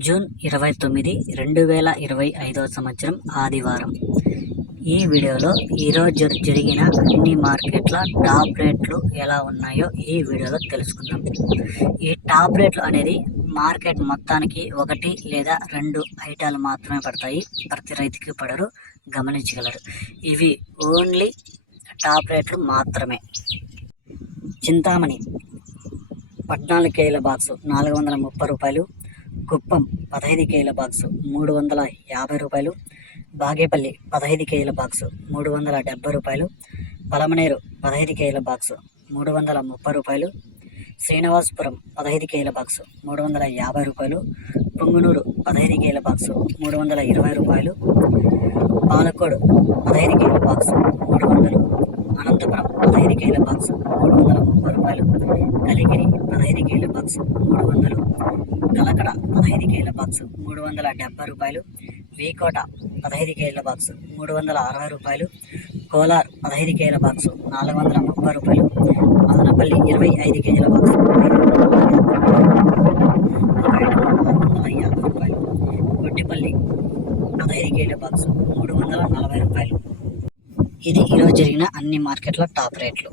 June 29, 2025 సంవత్సరం ఆదివారం. ఈ వీడియోలో ఈరోజు జరిగిన అన్ని మార్కెట్ల టాప్ రేట్లు ఎలా ఉన్నాయో ఈ వీడియోలో తెలుసుకుందాం. ఈ టాప్ రేట్లు అనేది మార్కెట్ మొత్తానికి 1 లేదా 2 ఐటాలు మాత్రమే పడతాయి. ప్రతి రైతుకి పడరు, గమనించగలరు. ఇవి ఓన్లీ టాప్ రేట్లు మాత్రమే. చింతామణి 14 కేజీల బాక్సు 430 రూపాయలు. కుప్పం 15 కేజీల బాక్సు 350 రూపాయలు. బాగేపల్లి 15 కేజీల బాక్సు 370 రూపాయలు. పలమనేరు 15 కేజీల బాక్సు 330 రూపాయలు. శ్రీనివాసపురం 15 కేజీల బాక్సు 350 రూపాయలు. పుంగునూరు 15 కేజీల బాక్సు 320 రూపాయలు. పాలకోడు 15 కేజీల బాక్సు 300. అనంతపురం 15 కేజీల బాక్సు 330 రూపాయలు. కలిగిరి 15 కేజీల బాక్సు 300. కలకడ 15 కేజీల బాక్సు 370 రూపాయలు. వీకోట 15 కేజీల బాక్సు 360 రూపాయలు. కోలార్ 15 కేజీల బాక్సు 430 రూపాయలు. మదనపల్లి 25 కేజీల బాక్సు 650 రూపాయలు. గొట్టిపల్లి 15 కేజీల బాక్సు 340 రూపాయలు. ఇది ఈరోజు జరిగిన అన్ని మార్కెట్ల టాప్ రేట్లు.